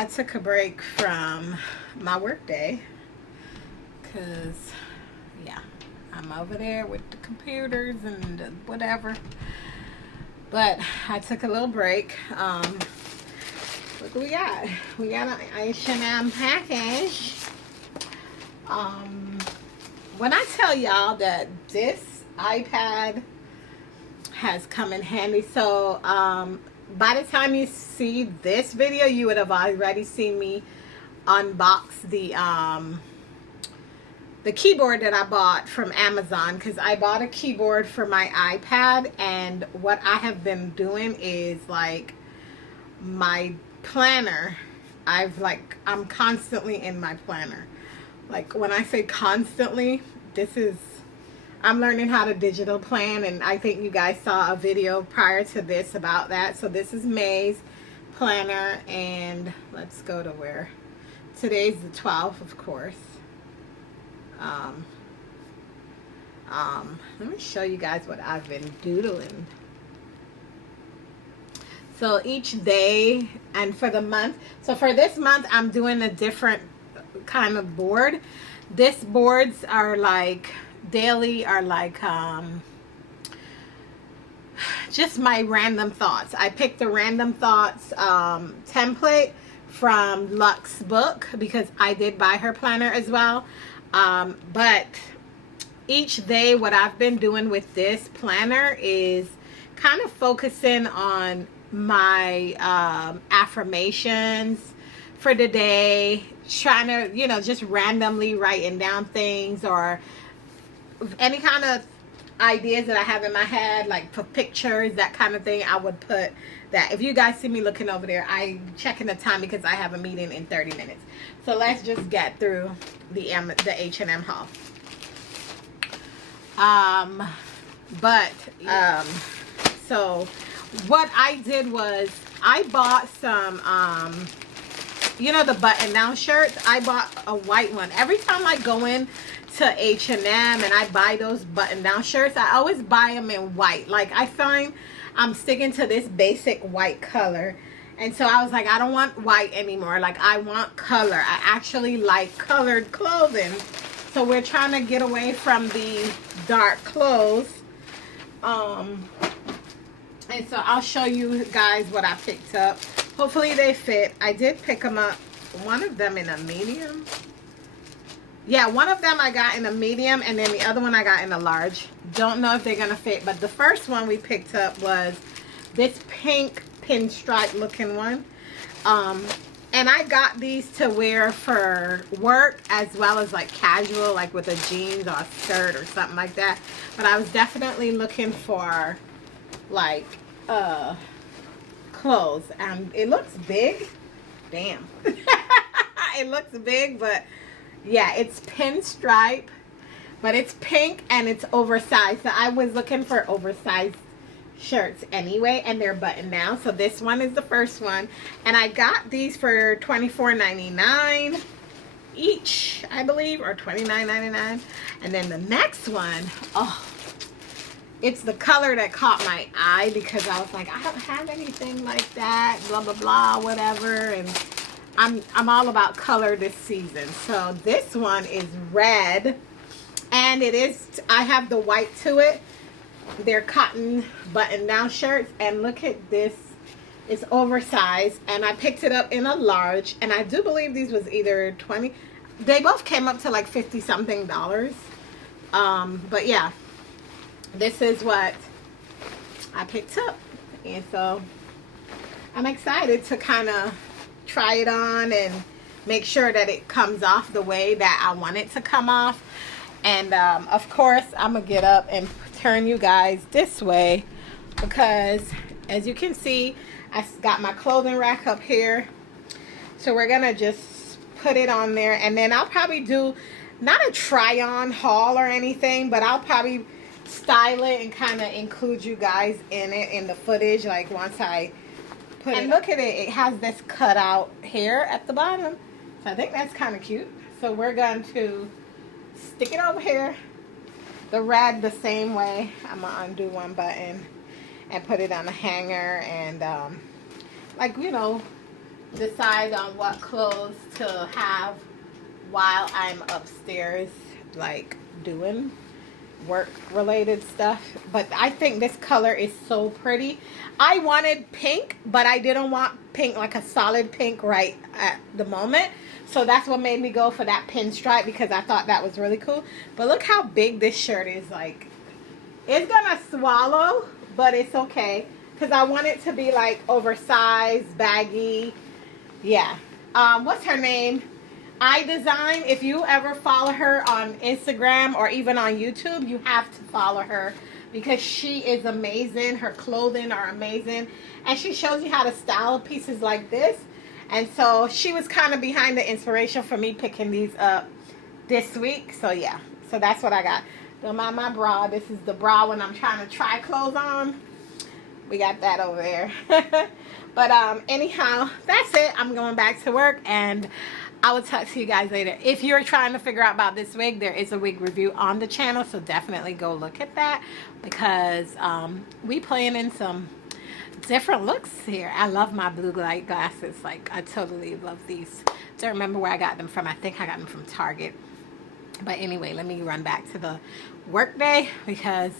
I took a break from my work day because, yeah, I'm over there with the computers and the whatever. But I took a little break. Look what we got. We got an H&M package. When I tell y'all that this iPad has come in handy, so by the time you see this video, you would have already seen me unbox the keyboard that I bought from Amazon, because I bought a keyboard for my iPad, and what I have been doing is like my planner, I'm constantly in my planner. Like when I say constantly, I'm learning how to digital plan, and I think you guys saw a video prior to this about that. So this is May's planner, and let's go to where today's the 12th, of course. Let me show you guys what I've been doodling. So each day, and for the month, so for this month I'm doing a different kind of board. This boards are like daily, are like just my random thoughts. I picked the random thoughts template from Lux's book, because I did buy her planner as well. But each day what I've been doing with this planner is kind of focusing on my affirmations for the day, trying to, you know, just randomly writing down things or any kind of ideas that I have in my head, like for pictures, that kind of thing. I would put that. If you guys see me looking over there, I'm checking the time because I have a meeting in 30 minutes. So let's just get through the H&M haul. So what I did was I bought some, you know, the button down shirts. I bought a white one. Every time I go in to H&M and I buy those button down shirts, I always buy them in white. Like, I find I'm sticking to this basic white color. And so I was like, I don't want white anymore. Like, I want color. I actually like colored clothing. So we're trying to get away from the dark clothes. And so I'll show you guys what I picked up. Hopefully they fit. I did pick them up. One of them in a medium. Yeah, one of them I got in a medium, and then the other one I got in a large. Don't know if they're going to fit, but the first one we picked up was this pink pinstripe looking one. And I got these to wear for work as well as like casual, like with a jeans or a skirt or something like that. But I was definitely looking for like clothes. And it looks big. Damn. It looks big, but yeah, it's pinstripe, but it's pink and it's oversized. So I was looking for oversized shirts anyway, and they're buttoned down. So this one is the first one, and I got these for $24.99 each, I believe, or $29.99. And then the next one, oh, it's the color that caught my eye, because I was like, I don't have anything like that, blah blah blah, whatever. And I'm all about color this season. So this one is red, and it is, I have the white to it. They're cotton button down shirts, and look at this, it's oversized, and I picked it up in a large, and I do believe these was either 20, they both came up to like 50 something dollars. But yeah, this is what I picked up, and so I'm excited to kind of try it on and make sure that it comes off the way that I want it to come off. And of course I'm gonna get up and turn you guys this way, because as you can see, I got my clothing rack up here. So we're gonna just put it on there, and then I'll probably do not a try on haul or anything, but I'll probably style it and kind of include you guys in it, in the footage, like once I put it. And look at it, it has this cutout here at the bottom, so I think that's kind of cute. So we're going to stick it over here. The red the same way. I'm gonna undo one button and put it on a hanger, and like, you know, decide on what clothes to have while I'm upstairs, like doing work related stuff. But I think this color is so pretty. I wanted pink, but I didn't want pink, like a solid pink right at the moment. So that's what made me go for that pinstripe, because I thought that was really cool. But look how big this shirt is. Like, it's gonna swallow, but it's okay, because I want it to be like oversized, baggy. Yeah. What's her name? iDesign. If you ever follow her on Instagram or even on YouTube, you have to follow her, because she is amazing. Her clothing are amazing, and she shows you how to style pieces like this. And so she was kind of behind the inspiration for me picking these up this week. So yeah, so that's what I got. Don't mind my bra. This is the bra when I'm trying to try clothes on. We got that over there. But anyhow, that's it. I'm going back to work, and I will talk to you guys later. If you're trying to figure out about this wig, there is a wig review on the channel, so definitely go look at that, because we playing in some different looks here. I love my blue light glasses. Like, I totally love these. Don't remember where I got them from. I think I got them from Target. But anyway, let me run back to the work day, because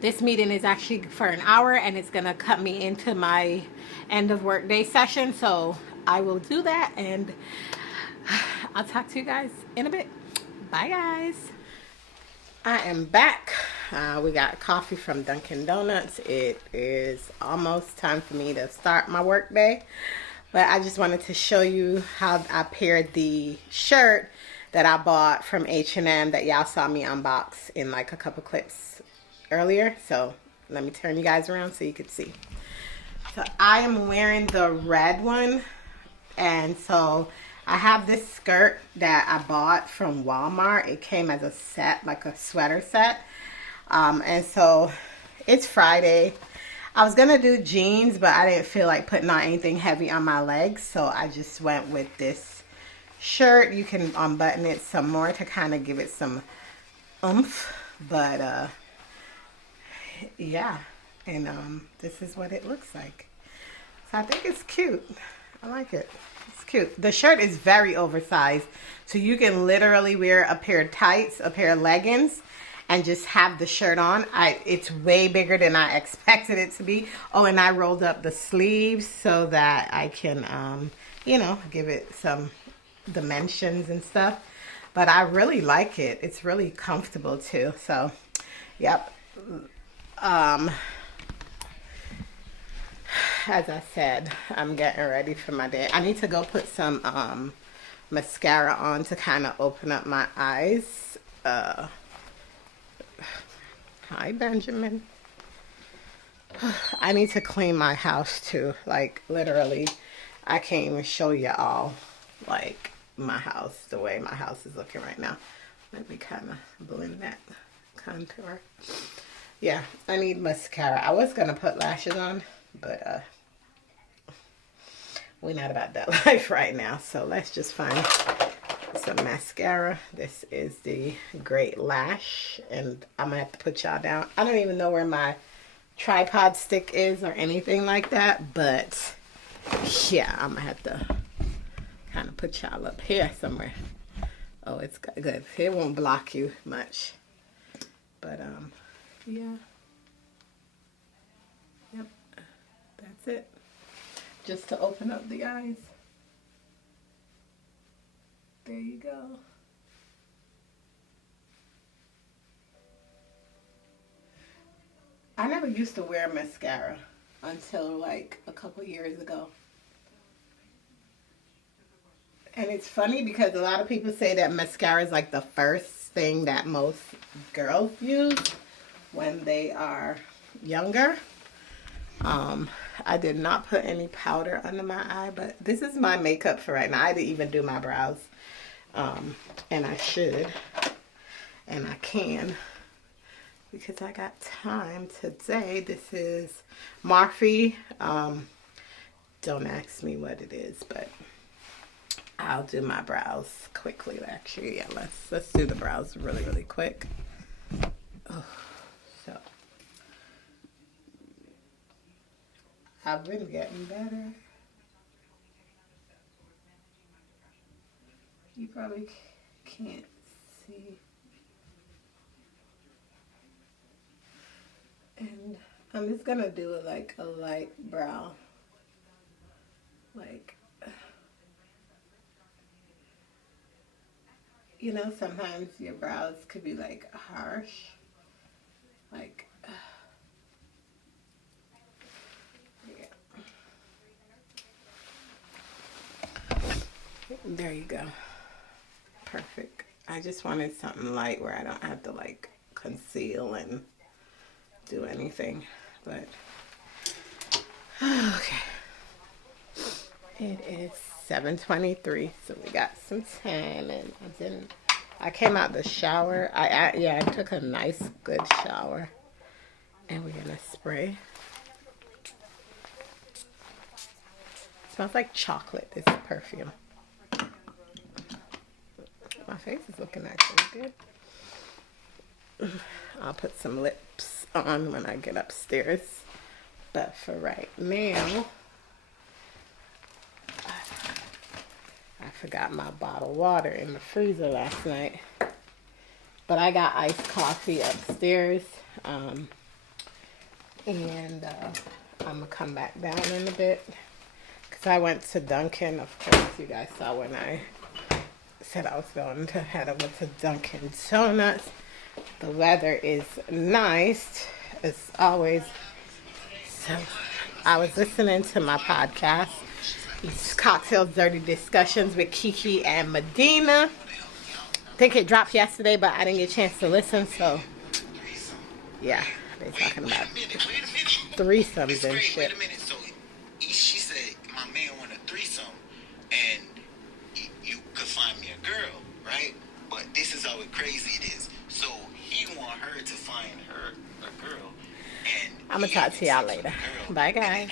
this meeting is actually for an hour, and it's gonna cut me into my end of work day session. So I will do that, and I'll talk to you guys in a bit. Bye, guys. I am back. We got coffee from Dunkin' Donuts. It is almost time for me to start my work day, but I just wanted to show you how I paired the shirt that I bought from H&M that y'all saw me unbox in like a couple clips earlier. So let me turn you guys around so you can see. So I am wearing the red one, and so I have this skirt that I bought from Walmart. It came as a set, like a sweater set. And so it's Friday. I was gonna do jeans, but I didn't feel like putting on anything heavy on my legs, so I just went with this shirt. You can unbutton it some more to kind of give it some oomph, but yeah. And this is what it looks like. So I think it's cute. I like it. It's cute. The shirt is very oversized, so you can literally wear a pair of tights, a pair of leggings, and just have the shirt on. It's way bigger than I expected it to be. Oh, and I rolled up the sleeves so that I can, you know, give it some dimensions and stuff. But I really like it. It's really comfortable too. So, yep. As I said, I'm getting ready for my day. I need to go put some mascara on to kind of open up my eyes. Hi, Benjamin. I need to clean my house too. Like, literally, I can't even show y'all like my house, the way my house is looking right now. Let me kind of blend that contour. Yeah, I need mascara. I was gonna put lashes on, but we're not about that life right now. So let's just find some mascara. This is the Great Lash, and I'm gonna have to put y'all down. I don't even know where my tripod stick is or anything like that, but yeah, I'm gonna have to kind of put y'all up here somewhere. Oh, it's good. It won't block you much, but yeah. Yep, that's it. Just to open up the eyes. There you go. I never used to wear mascara until like a couple years ago. And it's funny because a lot of people say that mascara is like the first thing that most girls use when they are younger. I did not put any powder under my eye, but this is my makeup for right now. I didn't even do my brows. And I should, and I can, because I got time today. This is Morphe. Don't ask me what it is, but I'll do my brows quickly. Actually, yeah, let's do the brows really quick. Oh, so I've been getting better. You probably can't see. And I'm just gonna do it like a light brown. Like, you know, sometimes your brows could be like harsh. Like, yeah. There you go. Perfect. I just wanted something light where I don't have to like conceal and do anything. But, okay. It is 7:23, so we got some time, and I came out the shower. I took a nice good shower, and we're gonna spray. It smells like chocolate, this perfume. My face is looking actually good. I'll put some lips on when I get upstairs, but for right now, I forgot my bottled water in the freezer last night. But I got iced coffee upstairs. And I'm going to come back down in a bit. Because I went to Dunkin'. Of course, you guys saw when I said I was going to head over to Dunkin' Donuts. The weather is nice, as always. So I was listening to my podcast. These Cocktails Dirty Discussions with Kiki and Medina. I think it dropped yesterday, but I didn't get a chance to listen, so yeah, they're talking about threesomes and shit. Wait a minute, so she said my man want a threesome, and you could find me a girl, right? But this is how crazy it is. So he want her to find her a girl, and I'm gonna talk to y'all later. Bye, guys.